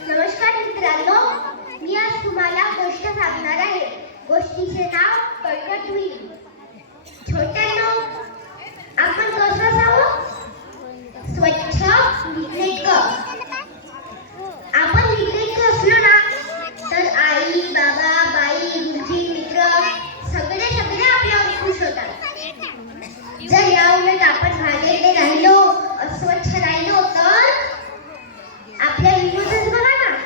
नमस्कार मित्रांनो, मी आज तुम्हाला गोष्ट सांगणार आहे. गोष्टीचे नाव कर्कट विहीर. छोट्यांनो, आपण कसं असावं? स्वच्छ, नीटनेटकं. आपण नीटनेटकं असलो ना तर आई, बाबा, बाई, गुरुजी, मित्र सगळे आपल्यावर खुश होतात. जर या उलट आपण घाणेरडे राहिलो, अस्वच्छ राहिलो तर आपल्या विनोदच बघा ना,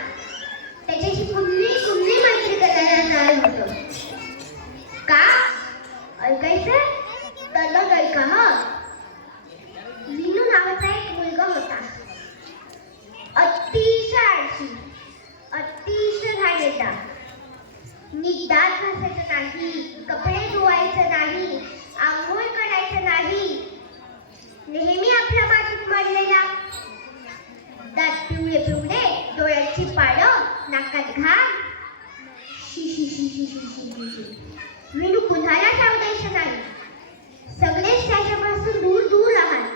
त्याच्याशी कुठली मैत्री करायला तयार होतो. का ऐकायचं तर मग ऐका. विनू नावाचा एक मुलगा होता. अतिशय आळशी, अतिशय घाणेरडा. नीट दात घासायचं नाही, कपडे धुवायचं नाही, आंघोळ करायचं नाही. नेहमी आपल्या मातीत मरलेला, दात पिवळे, डोळ्याची पाडं, नाकात घाण. विनू कुणाला आवडायचं नाही. सगळेच त्याच्यापासून दूर राहत.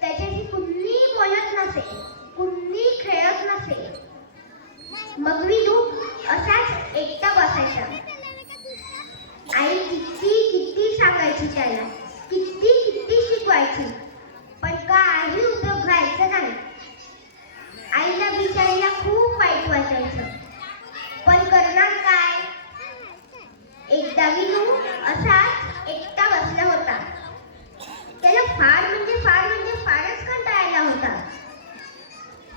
त्याच्याशी कुणी बोलत नसे, कुणी खेळत नसे. मग विनू असाच एकटा बसायचा. आई किती सांगायची त्याला, किती शिकवायची, पण काही उपयोग व्हायचा नाही. आईला बिचारीला खूप वाईट वाटायचं, पण करणार काय? एकदा विनू असाच एकटा बसला होता. त्याला फारच कंटाळा आला होता.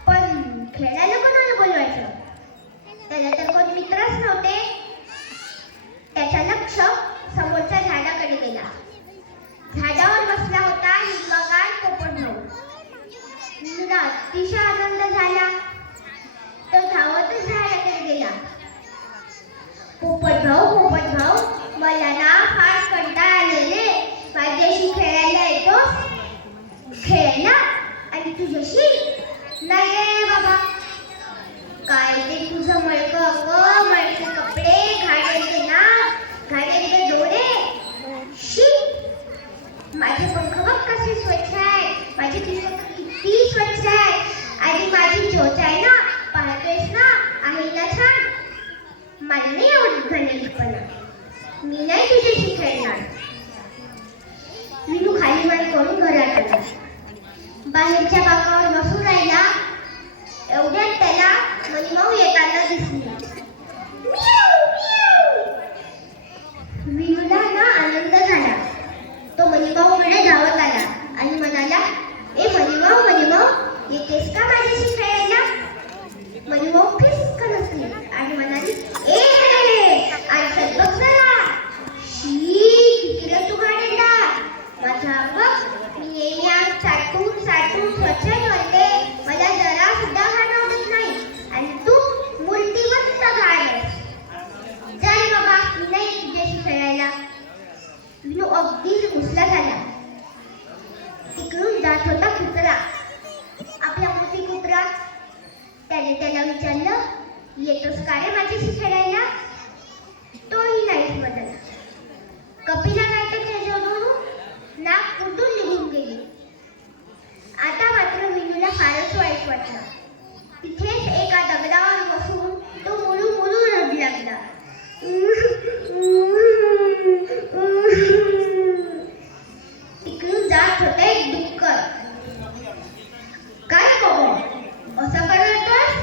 पण खेळायला कोणाला बोलवायचं? त्याला तर कोण मित्रच नव्हते. त्याचं लक्ष समोरच्या झाडाकडे गेला. झाडावर बसला होता हिरवागार पोपटभाऊ. विनूला अतिशय आनंद झाला. तो धावतच झाडाकडे गेला. पोपटभाऊ, मला ना फार कंटाळा आलेले. माझ्याशी खेळायला येतोस? खेळायला? आणि तुझ्याशी? नाही रे बाबा. काय ते तुझं मळकं अंग, मळके कपडे, घाणेरडे नाक, घाणेरडे डोळे. शी, माझे पंख बघ कसे स्वच्छ आहे, माझे केस किती स्वच्छ आहे, आणि माझी चोच आहे ना, पाहतोयस ना, आहे ना छान. मला नाही आवडत घाणेरडेपणा. मी नाही तुझ्याशी खेळणार. विनू खाली मान करून घरात आला. बाहेरच्या बाकावर बसून राहिला. एवढ्यात त्याला मनीमाऊ येताना दिसली. विनूला ना आनंद झाला. तो मनीमाऊकडे धावत आला आणि म्हणाला, ए मनीमाऊ, येतेस का माझ्याशी खेळायला? मनीमाऊ फिसकन हसली आणि म्हणाली, ए आरशात बघ जरा. शी, किती रे तू घाणेरडा. माझा अंग मी नेहमी अंग साठवून स्वच्छ ठेवते. मला जरा सुद्धा घाण आवडत नाही, आणि तू मूर्तिवंत घाण आहेस. चल बाबा, मी नाही तुझ्याशी खेळायला. विनू अगदीच रुसला झाला. तिकडून जात होता कुत्रा, आपला मोठी कुत्रा. त्याने त्याला विचारलं, येतोस का रे माझ्याशी खेळायला? तोही नाहीच म्हणाला. कपिला नाटक ह्याच्यावरून नाक उडून निघून गेली. आता मात्र विनूला फारच वाईट वाटलं. तिथेच एका दगडावर बसून तो मुळू रडू लागला. तिकडून जात होते एक डुक्कर. काय बघू असं करतोस?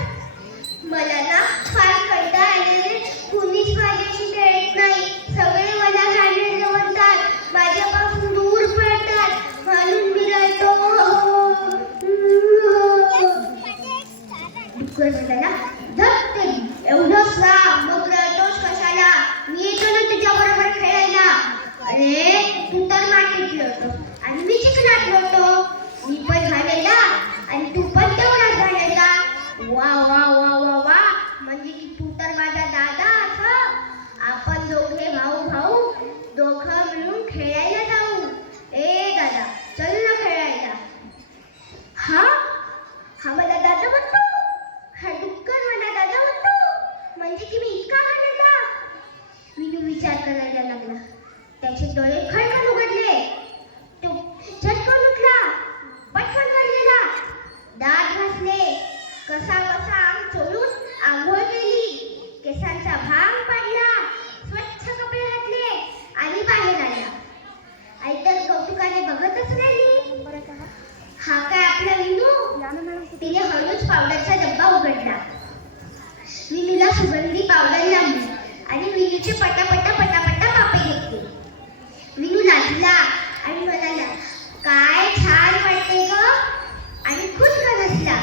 मला ना फार कंटाळा आलेले. कुणीच माझ्याशी खेळत नाही. सगळे मला घाणेरडे म्हणतात, माझ्यापासून दूर पळतात, म्हणून मी रडतो. डुक्कर म्हणाला, धत्ते एवढंच ना, मग रडतोस कशाला? मी येतो ना तुझ्या बरोबर खेळायला. अरे तू तर मातीत खेळतोस आणि मी चिखलात खेळतो. मी पण घाणेरडा आणि तू पण तेवढाच घाणेरडा. वा वा वा वा वा, म्हणजे की तू तर माझा दादा. असं आपण दोघे भाऊ दोघं मिळून खेळायला जाऊ. ए दादा, चल ना खेळायला. हा मला दादा म्हणतो. हा डुक्कर मला दादा म्हणतो, म्हणजे की मी इतका घाणेरडा? विनू विचार करायला लागला. त्याचे डोळे खडखड उघडले. तो झटकन उठला, पटकन वरलेला, दात घासले, कसा अंग चोळून विनूला सुगंधी पावडर लावली आणि विनूचे पटापटा पटापटा पापे घेतले. विनू नाचला आणि म्हणाला, काय छान वाटते ग, आणि खुश हसला.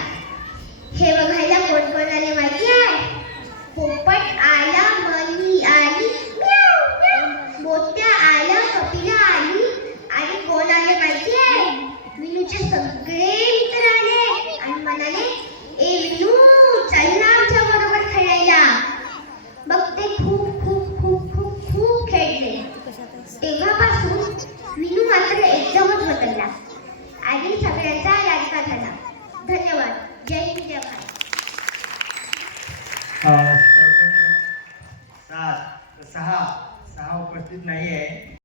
हे बघायला कोण कोण आले माहिती आहे? पोपट आला, मणी आली, म्याव म्याव. मोत्या आला, कपिला आली, आणि कोण आले माहिती आहे? विनूचे सगळे मित्र आले आणि म्हणाले, ए विनू, चल ना आमच्या बरोबर खेळायला. मग ते खूप खूप खूप खूप खूप खेळले. तेव्हापासून विनू मात्र एकदमच बदलला आणि सगळ्यांचा लाडका झाला. धन्यवाद. जय हिंद, जय भारत. सहा उपस्थित नाही आहे.